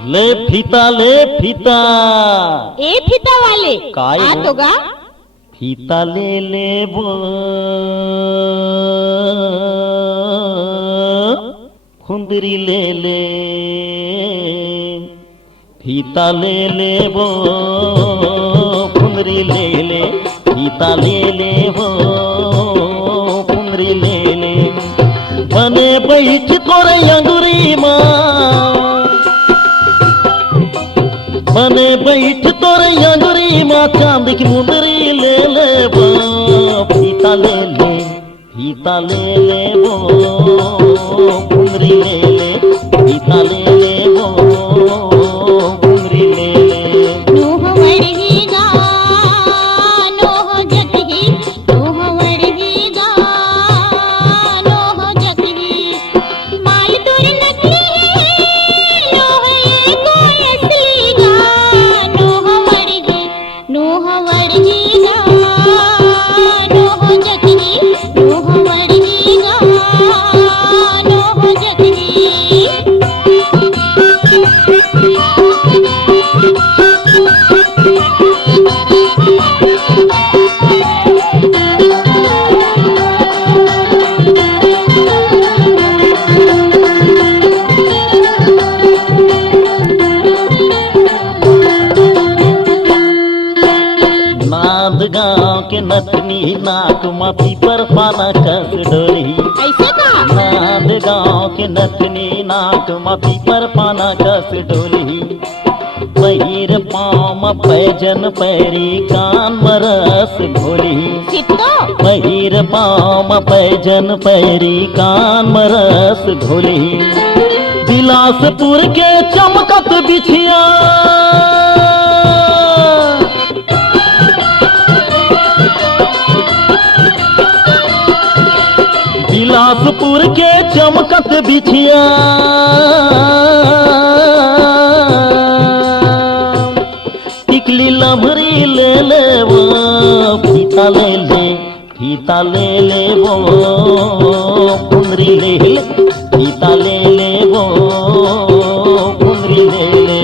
ले फीता ए फीता वाले काय आ तो गा फीता ले ले वो फुंदरी ले ले फीता ले ले वो फुंदरी ले ले फीता ले ले वो फुंदरी ले ले बने बैठ तोरे अंगुरी माँ बने बैठ तोरे अंगुरी माँ चांद की मुंदरी ले ले वो फीता ले ले वो फुंदरी ले ले फीता ले ले वो फुंदरी ले ले नोह वड़ही गा नोह जगही नोह वड़ही गा नोह जगही माय तोर नकली है नोह ये कोई असली गा नोह वड़ही गा नोह जगही नोह वड़ही गा नोह जगही नांद गाँव के नथनी नाक माथी पर पाना कस डोरी ऐसे का नांद गाँव के नथनी नाक माथी पर पाना कस डोली पहिर पाँव पैजन पैरी कान मरस घोली कितो पहिर पाँव पैजन पैरी कान मरस घोली बिलासपुर के चमकत बिछिया बिलासपुर के चमकत बिछिया टिकली लभरी ले ले वो फीता ले ले वो फुंदरी ले ले फीता ले ले वो फुंदरी ले ले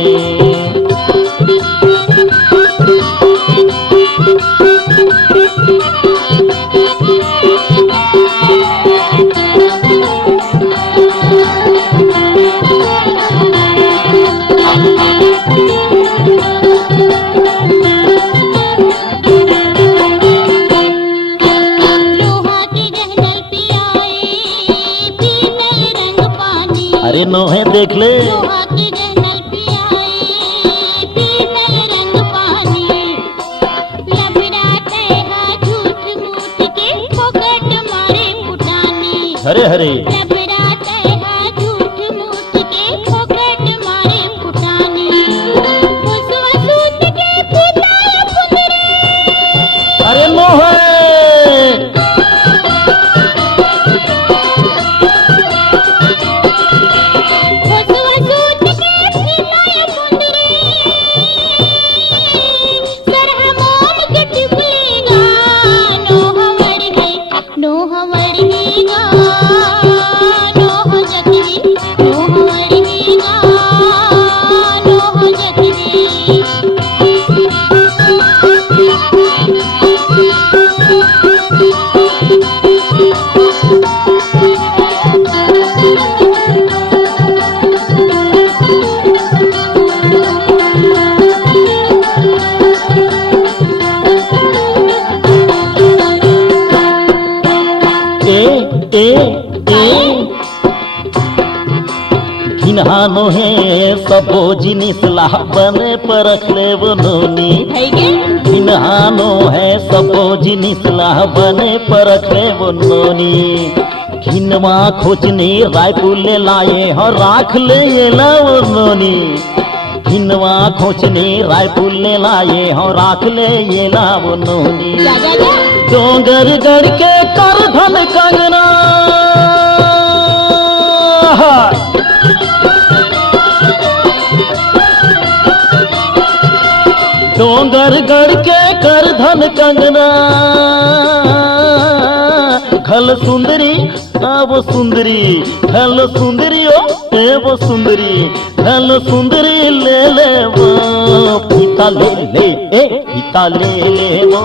अरे नोहे देख ले लोहा की गहनल पियाई पीनल रंग पानी लबड़ाते हैं झूठ मूठ के फोकट मारे फुटानी हरे हरे लबड़ाते हैं झूठ मूठ के फोकट मारे फुटानी फुसवा सूत के फुटाए फुंदरे अरे नोहे घिनहानो है सबो जिनिस लाह बने परख ले वो नोनी घिनहानो है सबो जिनिस लाह बने परख ले वो नोनी घिनवा खोजनी रायपुर ले लाए हो राख ले ये ला वो नोनी घिनवा खोजनी रायपुर ले लाए हो राख ले ये ला वो नोनी डोंगर गढ़ के कर धन कंगना डोंगरगढ़ के कर धन कंगना घल सुंदरी अब सुंदरी घल सुंदरी ओ वो सुंदरी, हेलो सुंदरी ले ले वो फीता ले ले, ए फीता ले ले वो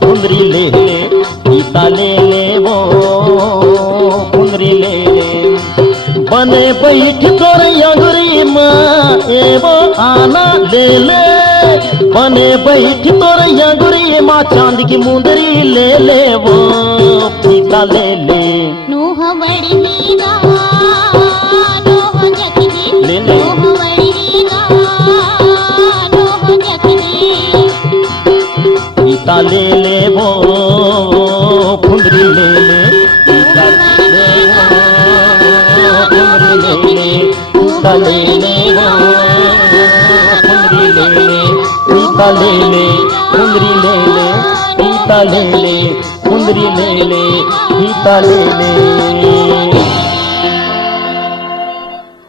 फुंदरी ले ले, फीता ले ले वो फुंदरी ले ले। बने बैठ तोर अंगुरी माँ ए वो आना ले ले, बने बैठ तोर अंगुरी माँ चांद की मुंदरी ले ले वो फीता ले ले। नूह वड़ीगा नूह जखनी, ले ले। नूह वड़ीगा नूह जखनी। फीता ले ले वो फुंदरी ले ले, फीता ले ले वो फुंदरी ले ले, फीता ले ले वो फुंदरी ले ले, फीता ले ले फुंदरी ले ले, फीता ले ले फुंदरी ले ले, फीता ले ले।